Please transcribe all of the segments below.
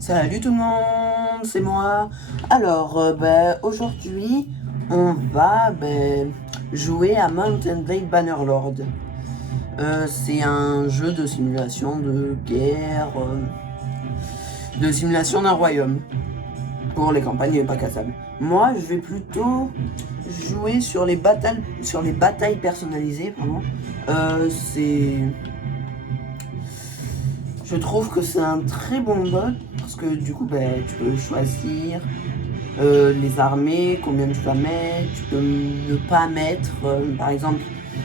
Salut tout le monde, c'est moi. Alors, aujourd'hui, on va jouer à Mountain Blade Bannerlord. C'est un jeu de simulation de guerre, de simulation d'un royaume pour les campagnes bac à sable. Moi, je vais plutôt jouer sur les batailles personnalisées. Pardon. Je trouve que c'est un très bon mode parce que du coup, tu peux choisir les armées, combien tu vas mettre, tu peux ne pas mettre, par exemple,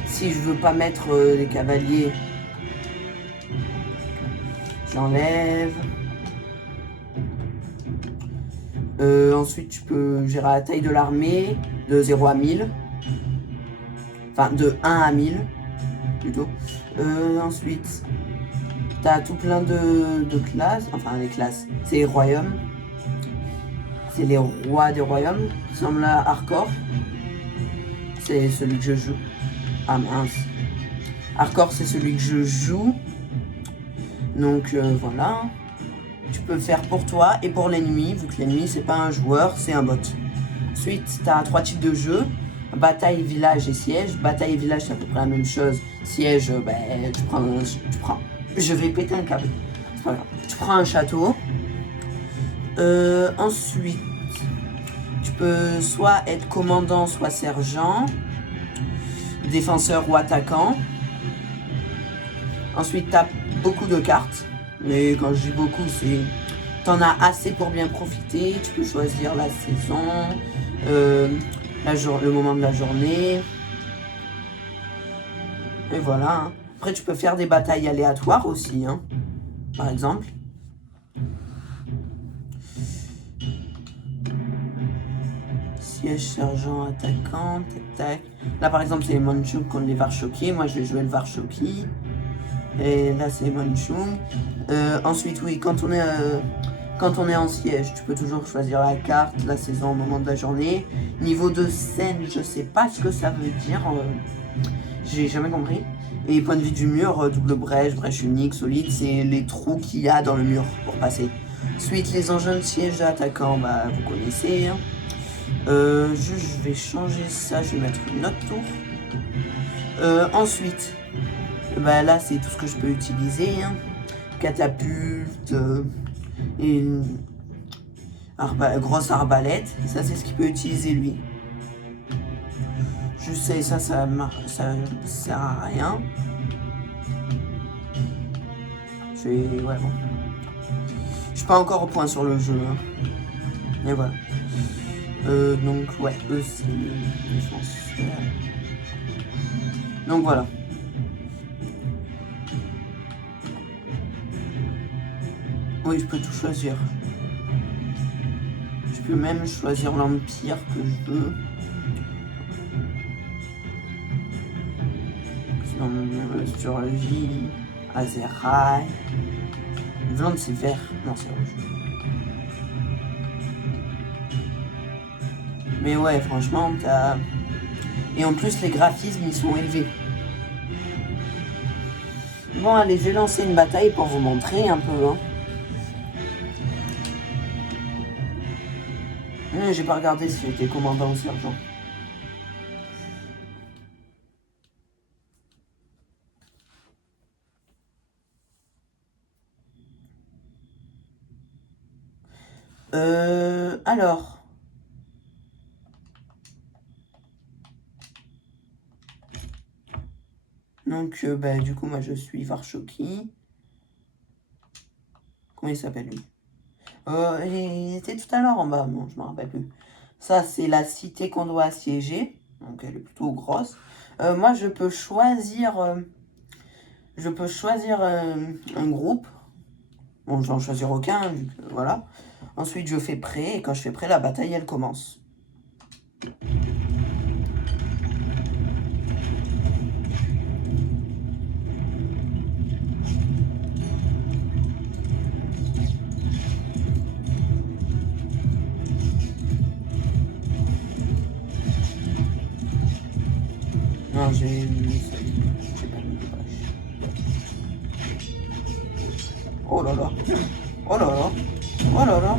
si je veux pas mettre les cavaliers, j'enlève. Ensuite, tu peux gérer la taille de l'armée de 0 à 1000. Enfin, de 1 à 1000, plutôt. Ensuite, t'as tout plein de classes. Enfin, les classes, c'est les royaumes. C'est les rois des royaumes. Il semble à Hardcore. C'est celui que je joue. Ah mince. Hardcore, c'est celui que je joue. Donc, voilà. Tu peux faire pour toi et pour l'ennemi, vu que l'ennemi c'est pas un joueur, c'est un bot. Ensuite, tu as 3 types de jeux, bataille, village et siège. Bataille et village c'est à peu près la même chose. Siège, tu prends. Je vais péter un câble. C'est pas grave. Tu prends un château. Ensuite, tu peux soit être commandant, soit sergent, défenseur ou attaquant. Ensuite, tu as beaucoup de cartes. Mais quand je dis beaucoup, c'est t'en as assez pour bien profiter. Tu peux choisir la saison, le moment de la journée. Et voilà. Hein. Après, tu peux faire des batailles aléatoires aussi, hein, par exemple. Siège, sergent, attaquant, tac tac. Là, par exemple, c'est les Manchung contre les Varshoki. Moi, je vais jouer le Varshoki. Et là, c'est les Manchung. Ensuite, oui, quand on est en siège, tu peux toujours choisir la carte, la saison au moment de la journée. Niveau de scène, je sais pas ce que ça veut dire. J'ai jamais compris. Et point de vue du mur, double brèche, brèche unique, solide, c'est les trous qu'il y a dans le mur pour passer. Ensuite, les engins de siège attaquant, vous connaissez. Hein. Je vais changer ça, je vais mettre une autre tour. Ensuite, là, c'est tout ce que je peux utiliser. Hein. Catapulte et une grosse arbalète. Et ça, c'est ce qu'il peut utiliser lui. Je sais, ça sert à rien. Ouais, bon. Je suis pas encore au point sur le jeu. Hein. Mais voilà. Donc, ouais, eux, c'est les défenseurs. Donc, voilà. Oui, je peux tout choisir. Je peux même choisir l'empire que je veux. Astrologie, Azerai. Vland, c'est vert. Non, c'est rouge. Mais ouais, franchement, t'as... Et en plus, les graphismes, ils sont élevés. Bon, allez, je vais lancer une bataille pour vous montrer un peu. Hein. J'ai pas regardé si j'étais commandant ou sergent. Alors. Donc, du coup, moi, je suis Varshoki. Comment il s'appelle, lui il était tout à l'heure en bas. Non, je me rappelle plus. Ça, c'est la cité qu'on doit assiéger. Donc, elle est plutôt grosse. Moi, je peux choisir... un groupe. Bon, je vais en choisir aucun, vu que, voilà. Ensuite, je fais prêt. Et quand je fais prêt, la bataille, elle commence. Non, j'ai pas mis de page. Oh là là. Oh là là. Oh là là.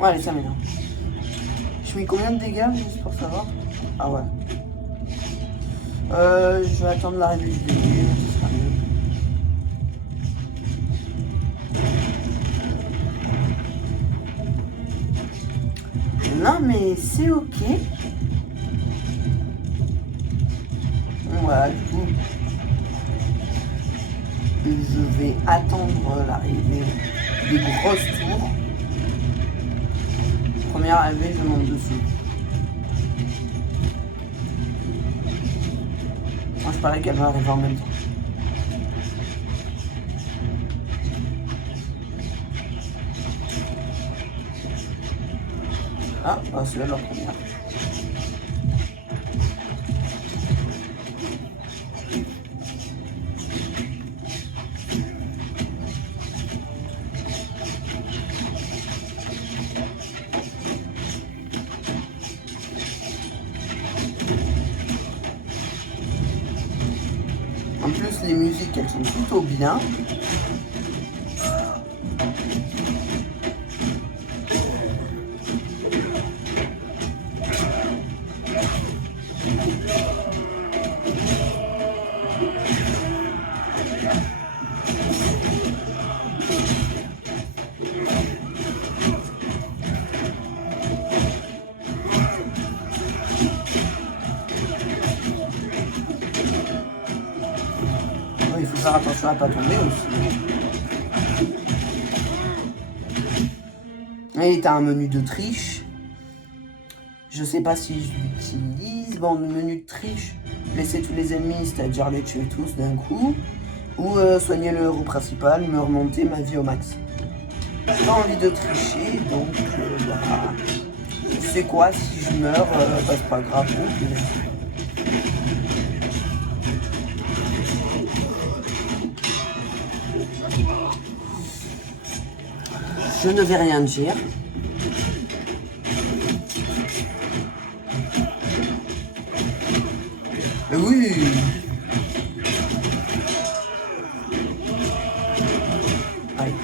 Ouais, allez, ça m'énerve. Je mets combien de dégâts, juste pour savoir? Ah ouais. Je vais attendre l'arrivée du début, ce sera mieux. Non, mais c'est ok. Voilà, du coup, je vais attendre l'arrivée des grosses tours. Première arrivée, je monte dessus. Moi, je parie qu'elle va arriver en même temps. Ah, bah c'est la première. En plus, les musiques, elles sont plutôt bien. Il faut faire attention à ne pas tomber aussi. Et t'as un menu de triche. Je sais pas si je l'utilise. Bon, le menu de triche, laisser tous les ennemis, c'est-à-dire les tuer tous d'un coup. Ou soigner le héros principal, me remonter ma vie au max. J'ai pas envie de tricher, donc voilà. Tu sais quoi, si je meurs, bah, c'est pas grave. Je ne vais rien dire. Oui. Aïe.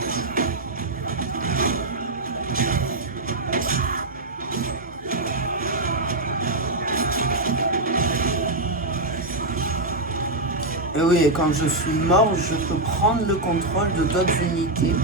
Et oui, et quand je suis mort, je peux prendre le contrôle de d'autres unités.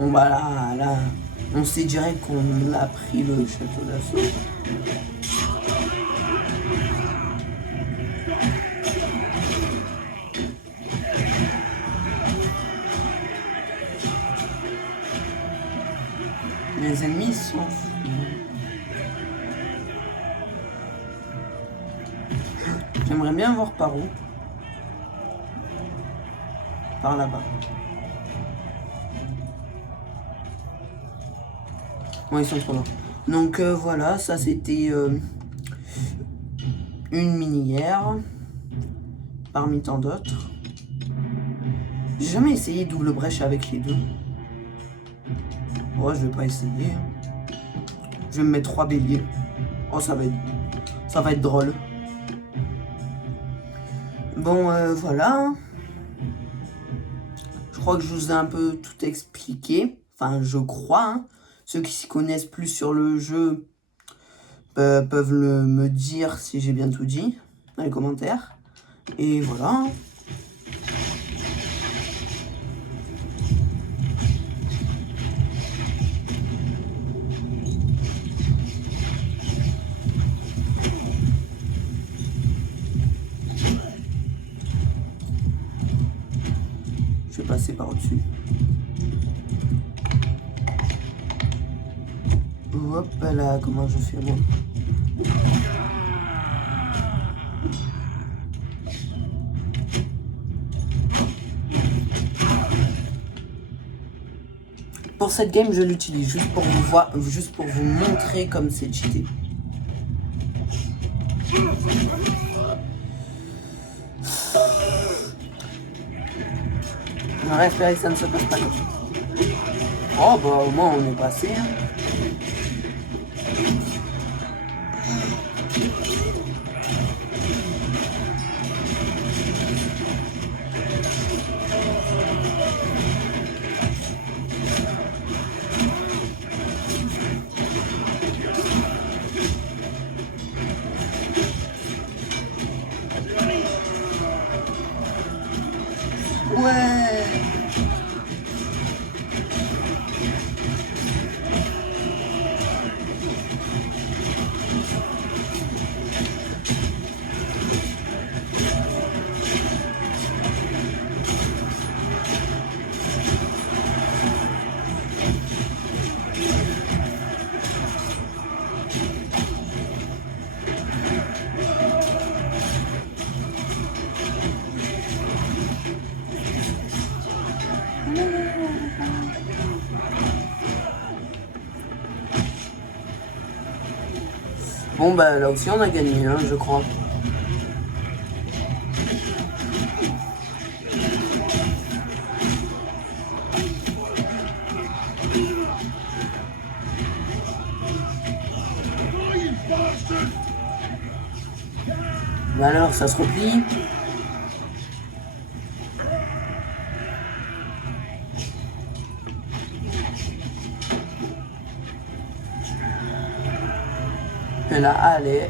Bon bah là, on sait direct qu'on a pris le château d'assaut. Les ennemis sont fous. J'aimerais bien voir par où. Par là-bas. Ouais, ils sont trop loin. Donc voilà, ça c'était une minière. Parmi tant d'autres. J'ai jamais essayé double brèche avec les deux. Oh, je vais pas essayer. Je vais me mettre 3 béliers. Oh, ça va être drôle. Bon, voilà. Je crois que je vous ai un peu tout expliqué. Enfin, je crois. Hein. Ceux qui s'y connaissent plus sur le jeu peuvent me dire si j'ai bien tout dit dans les commentaires. Et voilà. Je vais passer par au-dessus. Hop là, comment je fais moi? Pour cette game, je l'utilise juste pour vous montrer comme c'est cheaté. J'aurais espéré que ça ne se passe pas comme ça. Oh bah au moins on est passé. Hein. Ouais. Bon bah là aussi on a gagné, hein, je crois. Bah alors ça se replie. Et là, allez.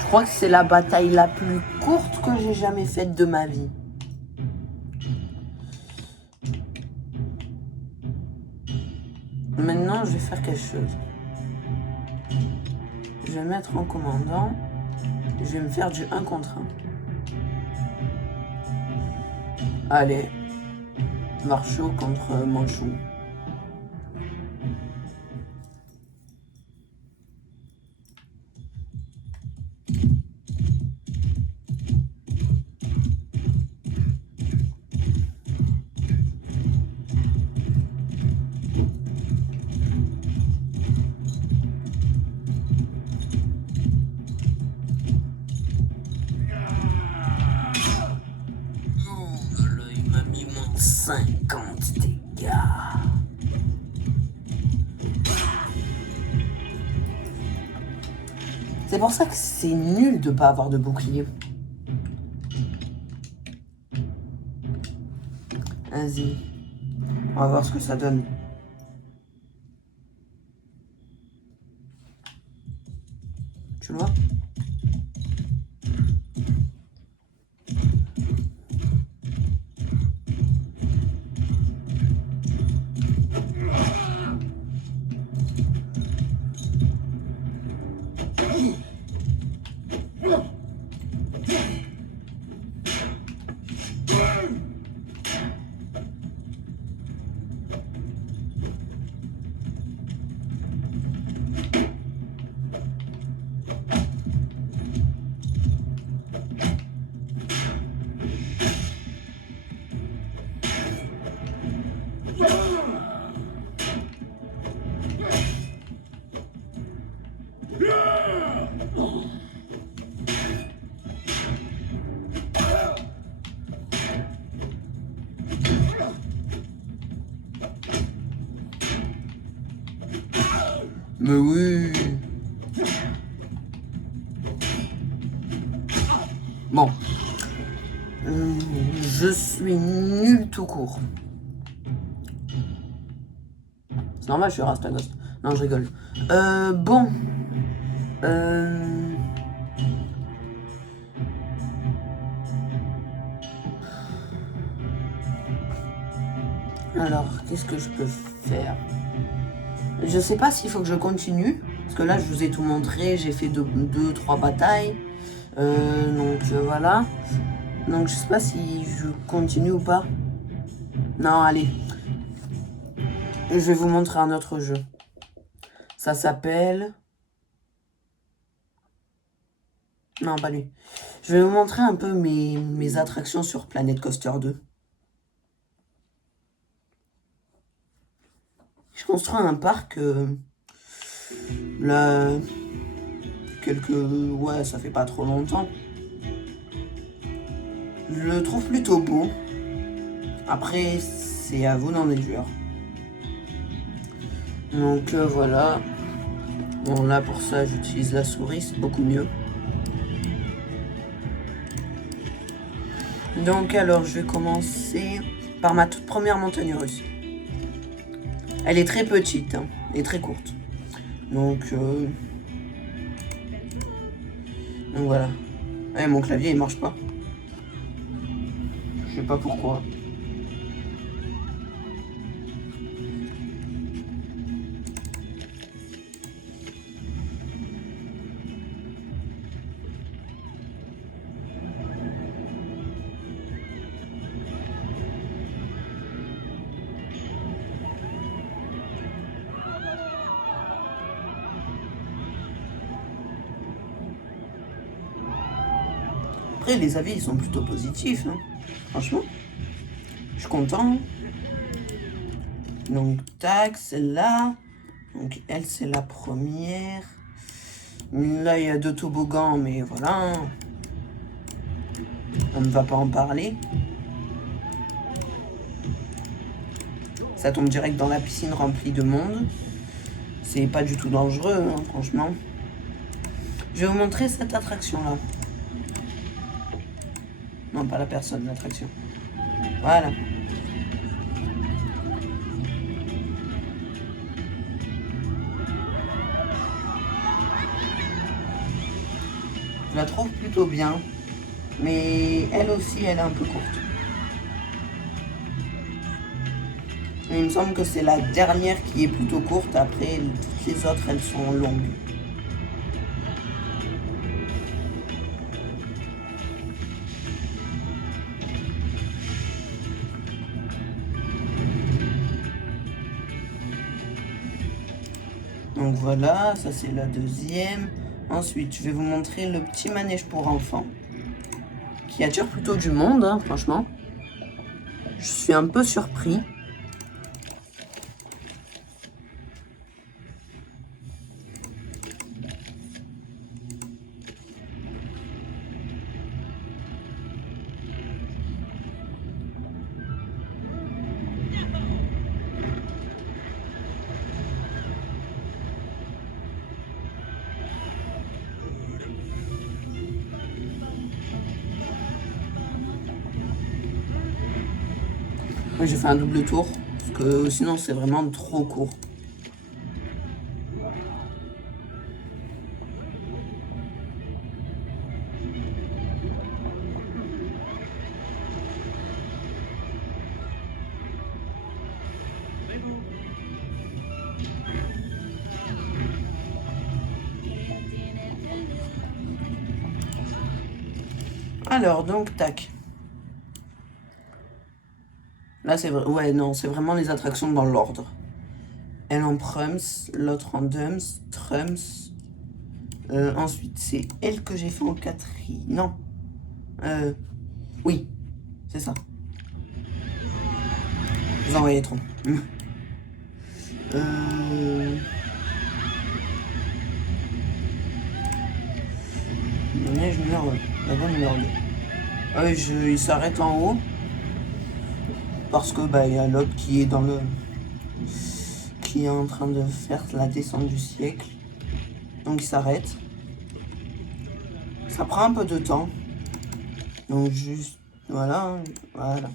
Je crois que c'est la bataille la plus courte que j'ai jamais faite de ma vie. Maintenant, je vais faire quelque chose. Je vais mettre en commandant. Je vais me faire du 1 contre 1. Allez. Marchot contre Manchou. Il m'a mis moins 50 dégâts. C'est pour ça que c'est nul de pas avoir de bouclier. Vas-y. On va voir ce que ça donne. Tu le vois? Mais oui. Bon. Je suis nul tout court. C'est normal, je suis Rastagost. Non, je rigole. Bon. Alors, qu'est-ce que je peux faire? Je sais pas s'il faut que je continue. Parce que là, je vous ai tout montré. J'ai fait 2-3 batailles. Donc, voilà. Donc, je sais pas si je continue ou pas. Non, allez. Je vais vous montrer un autre jeu. Ça s'appelle... Non, pas lui. Je vais vous montrer un peu mes attractions sur Planet Coaster 2. Je construis un parc... là... Ouais, ça fait pas trop longtemps. Je le trouve plutôt beau. Après, c'est à vous d'en déduire. Donc voilà. Bon, là pour ça, j'utilise la souris, c'est beaucoup mieux. Donc alors, je vais commencer par ma toute première montagne russe. Elle est très petite, hein, et très courte. Donc voilà. Ouais, mon clavier il marche pas. Je sais pas pourquoi. Après, les avis, ils sont plutôt positifs, hein. Franchement. Je suis content. Donc, tac, celle-là. Donc, elle, c'est la première. Là, il y a 2 toboggans, mais voilà. On ne va pas en parler. Ça tombe direct dans la piscine remplie de monde. C'est pas du tout dangereux, hein, franchement. Je vais vous montrer cette attraction-là. Non, pas la personne, l'attraction. Voilà. Je la trouve plutôt bien. Mais elle aussi, elle est un peu courte. Il me semble que c'est la dernière qui est plutôt courte. Après, toutes les autres, elles sont longues. Donc voilà, ça c'est la deuxième. Ensuite, je vais vous montrer le petit manège pour enfants. Qui attire plutôt du monde, hein, franchement. Je suis un peu surpris. J'ai fait un double tour, parce que sinon c'est vraiment trop court. Alors, donc, tac. Là, c'est vrai. Ouais, non, c'est vraiment les attractions dans l'ordre. Elle en Prums, l'autre en Dums, Trums. Ensuite, c'est elle que j'ai fait en 4i. Non. Oui, c'est ça. Vous envoyez trop. Manège numéro 1. D'abord numéro 2. Ah oui, il s'arrête en haut. Parce que bah il y a l'autre qui est dans le qui est en train de faire la descente du siècle. Donc il s'arrête. Ça prend un peu de temps. Donc juste, voilà, voilà.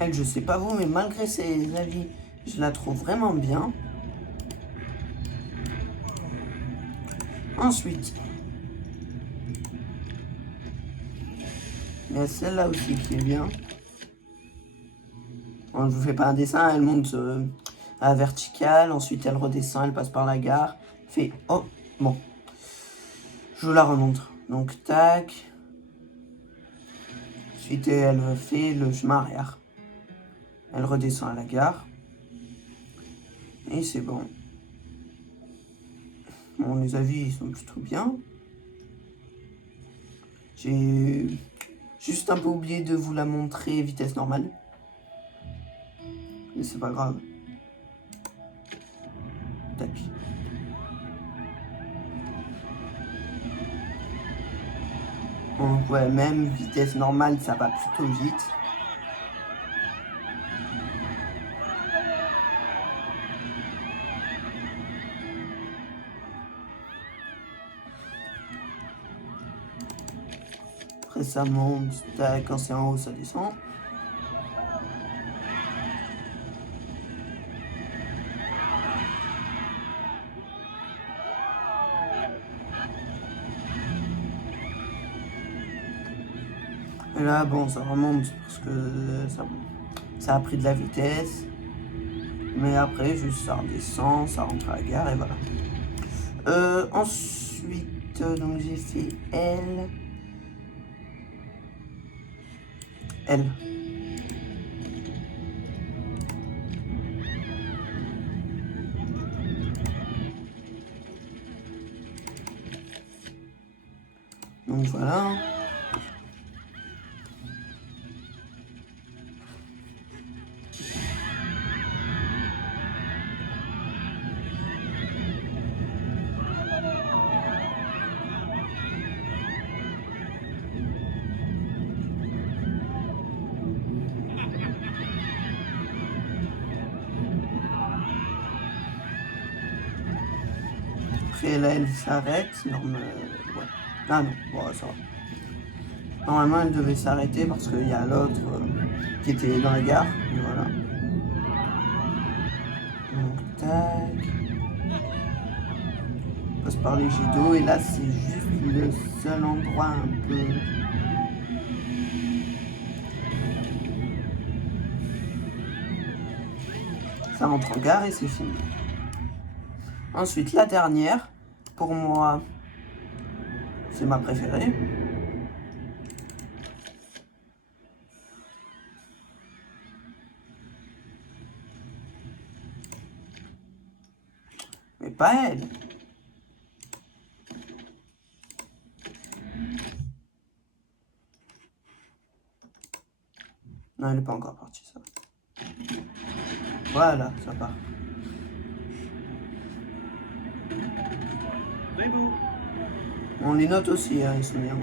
Elle, je sais pas vous, mais malgré ses avis, je la trouve vraiment bien. Ensuite, il y a celle-là aussi qui est bien. Bon, je vous fais pas un dessin, elle monte à la verticale, ensuite elle redescend, elle passe par la gare. Fait, oh, bon. Je vous la remontre. Donc, tac. Ensuite, elle fait le chemin arrière. Elle redescend à la gare. Et c'est bon. Bon, les avis, ils sont plutôt bien. J'ai juste un peu oublié de vous la montrer vitesse normale. Mais c'est pas grave. Tac. Donc ouais, même vitesse normale, ça va plutôt vite. Après ça monte, tac, quand c'est en haut, ça descend. Et là, bon, ça remonte parce que ça a pris de la vitesse. Mais après, juste ça redescend, ça rentre à la gare et voilà. Ensuite, donc j'ai fait L. Donc voilà. Après là, elle s'arrête. Ouais. Ah non, bon, ça va. Normalement, elle devait s'arrêter parce qu'il y a l'autre qui était dans la gare. Et voilà. Donc, tac. On passe par les jets d'eau. Et là, c'est juste le seul endroit un peu... Ça rentre en gare et c'est fini. Ensuite, la dernière, pour moi, c'est ma préférée. Mais pas elle. Non, elle n'est pas encore partie, ça. Voilà, ça part. On les note aussi, hein, ils sont bien.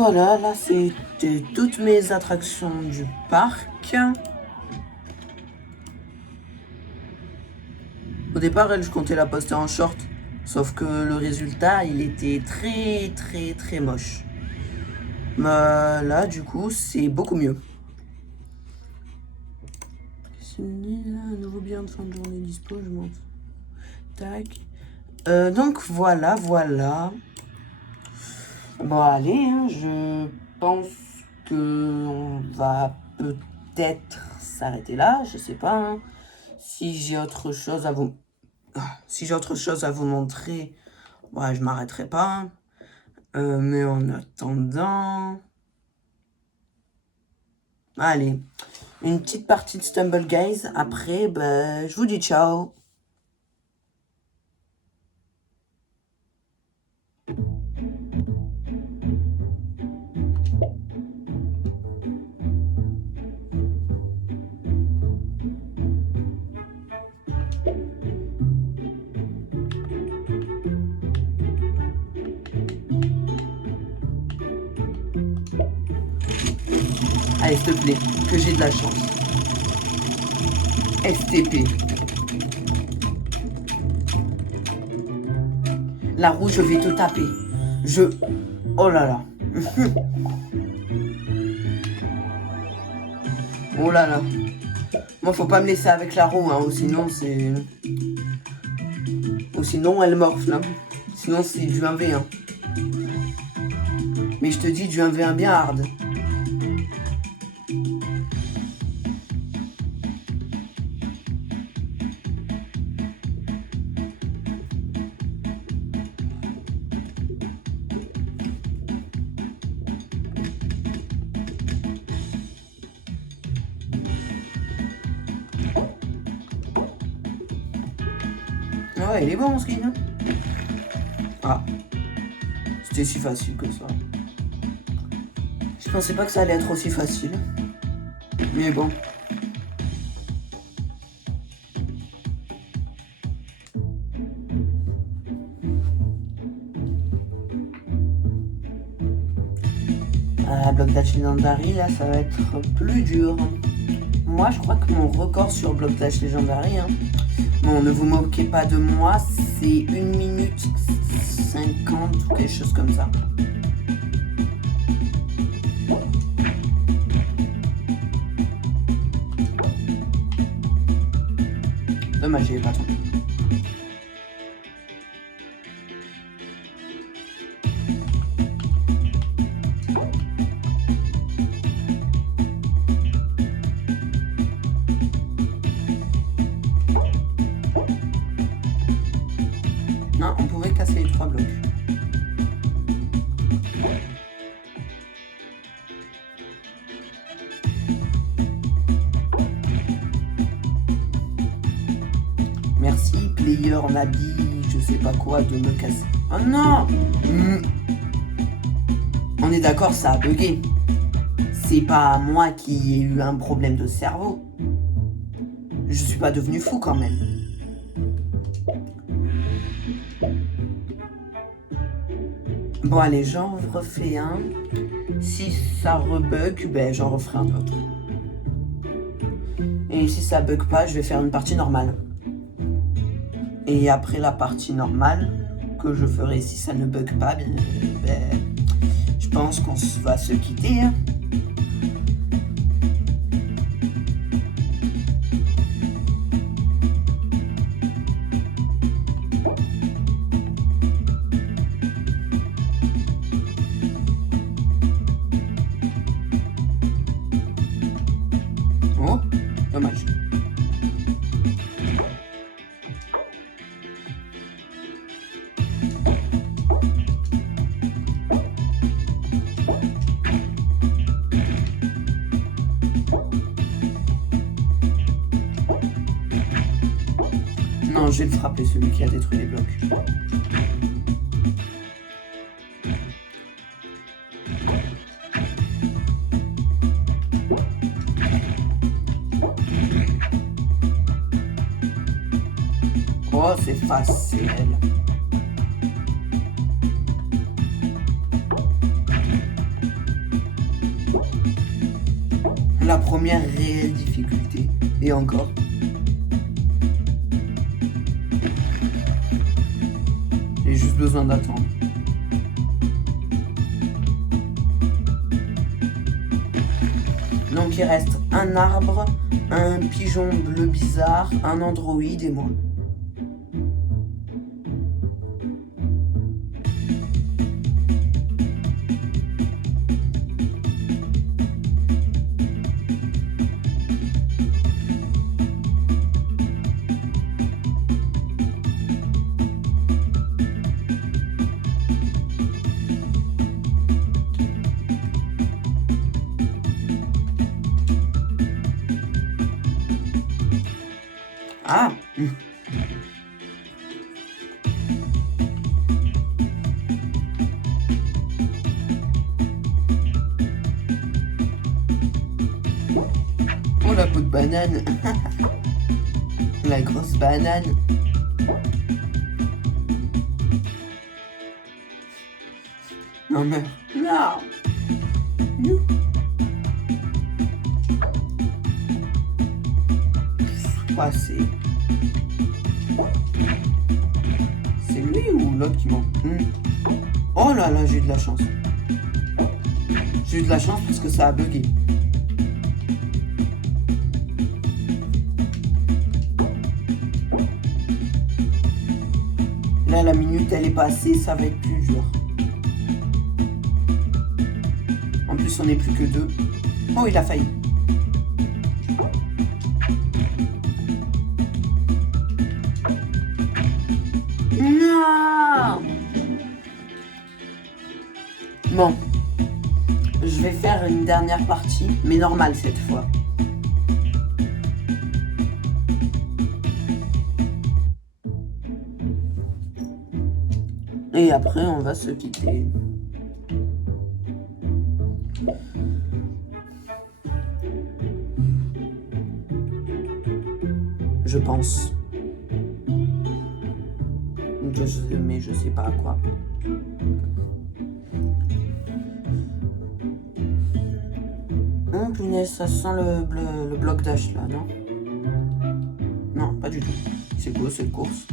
voilà, là c'était toutes mes attractions du parc. Au départ, je comptais la poster en short, sauf que le résultat, il était très moche. Mais là, du coup, c'est beaucoup mieux. Un nouveau bien de fin de journée dispo, je monte. Tac. Donc voilà. Bon, allez, hein, je pense que on va peut-être s'arrêter là, je sais pas. Hein. Si j'ai autre chose à vous montrer, ouais, je m'arrêterai pas. Mais en attendant, allez, une petite partie de Stumble Guys. Après, ben, je vous dis ciao. Allez, s'il te plaît, que j'ai de la chance. STP. La roue, je vais te taper. Oh là là. Oh là là. Moi, faut pas me laisser avec la roue, hein, ou sinon c'est... Ou sinon, elle morfle. Hein. Sinon, c'est du 1v1. Mais je te dis du 1v1 bien hard. Ah ouais, il est bon, ce skin. Hein. Ah. C'était si facile que ça. Je pensais pas que ça allait être aussi facile. Mais bon. Ah, Block Dash Legendary, là, ça va être plus dur. Moi, je crois que mon record sur Block Dash Legendary, hein, bon, ne vous moquez pas de moi, c'est 1 minute 50 ou quelque chose comme ça. Dommage, j'avais pas tombé. Non, on pouvait casser les 3 blocs. Merci, player en habit, je sais pas quoi, de me casser. Oh non On est d'accord, ça a bugué. C'est pas moi qui ai eu un problème de cerveau. Je suis pas devenu fou quand même. Bon allez, j'en refais un. Si ça rebug, ben j'en referai un autre. Et si ça bug pas, je vais faire une partie normale. Et après la partie normale que je ferai si ça ne bug pas, ben, je pense qu'on va se quitter. Hein. Oh, dommage. Non, je vais le frapper, celui qui a détruit les blocs. Oh, c'est facile. la première réelle difficulté. Et encore. J'ai juste besoin d'attendre. Donc il reste un arbre, un pigeon bleu bizarre, un androïde et moi. Ah oh la peau de banane. La grosse banane. Non meurs. Non. You. Quoi c'est lui ou l'autre qui ment? Oh là là, j'ai eu de la chance. J'ai eu de la chance parce que ça a bugué. Là, la minute, elle est passée, ça va être plus dur. En plus, on n'est plus que 2. Oh, il a failli. Non! Bon. Je vais faire une dernière partie, mais normale cette fois. Et après, on va se quitter. Je pense. Mais je sais pas quoi. Oh punaise, ça sent le bloc d'âge là, non? Non, pas du tout. C'est quoi cette course?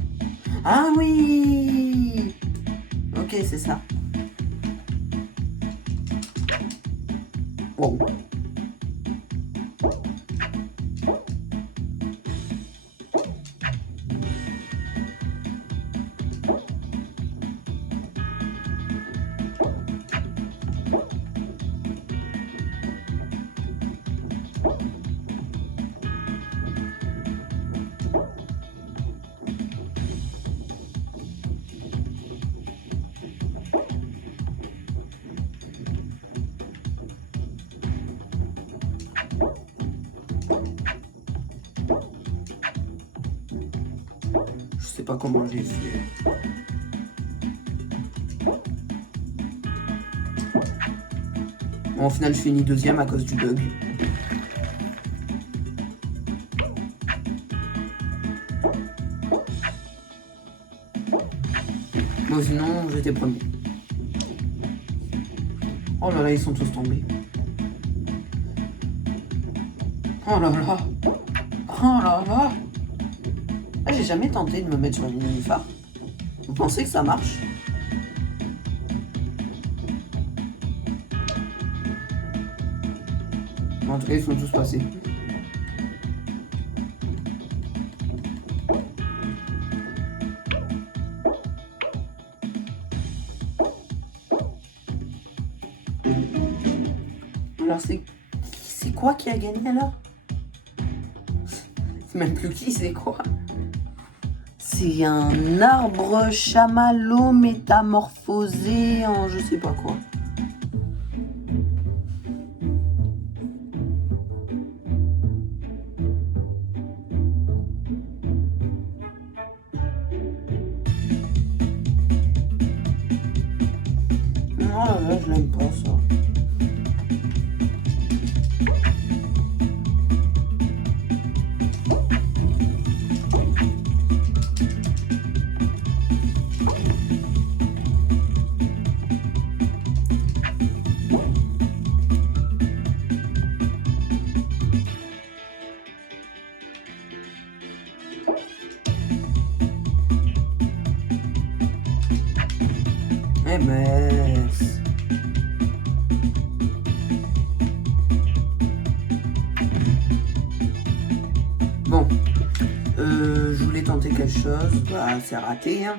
Ah oui! Ok, c'est ça. Wow. Je sais pas comment j'ai fait. Bon, au final, je finis deuxième à cause du bug. Bon, sinon, j'étais premier. Oh là là, ils sont tous tombés. Oh là là. Oh là là. Ah, j'ai jamais tenté de me mettre sur une mini-phare. Vous pensez que ça marche? En tout cas, ils sont tous passés. Alors, c'est quoi qui a gagné alors? C'est même plus qui, c'est quoi? C'est un arbre chamallow métamorphosé en je sais pas quoi. Oh là là, je l'aime pas ça. promesse. Bon, je voulais tenter quelque chose, bah c'est raté, hein.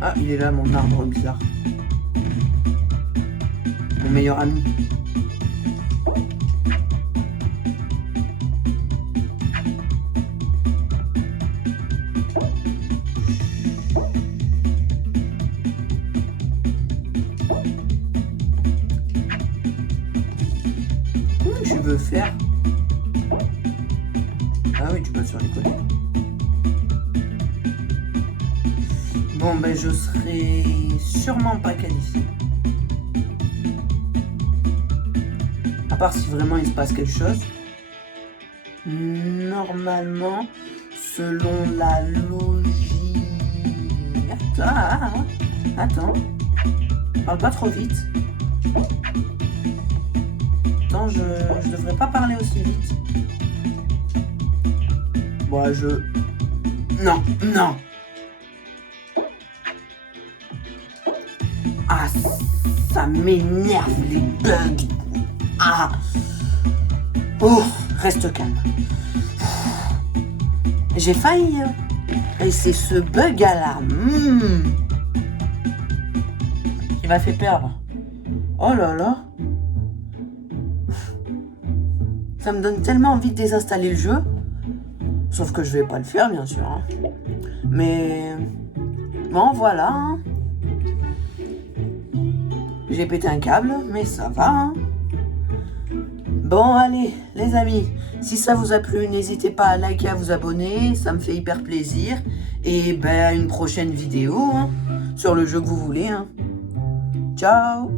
Ah, il est là, mon arbre bizarre. Mon meilleur ami. Comment tu veux faire? Ah oui, tu passes sur les côtés. Bon, ben je serai sûrement pas qualifié. À part si vraiment il se passe quelque chose. Normalement, selon la logique... Attends. Parle pas trop vite. Attends, je devrais pas parler aussi vite. Bon, Non. Ah, ça m'énerve les bugs. Ah. Oh, reste calme. J'ai failli. Et c'est ce bug alarme qui m'a fait perdre. Oh là là. Ça me donne tellement envie de désinstaller le jeu. Sauf que je vais pas le faire, bien sûr. Hein. Mais... Bon, voilà. Hein. J'ai pété un câble, mais ça va. Hein. Bon, allez, les amis. Si ça vous a plu, n'hésitez pas à liker, à vous abonner. Ça me fait hyper plaisir. Et ben, une prochaine vidéo hein, sur le jeu que vous voulez. Hein. Ciao.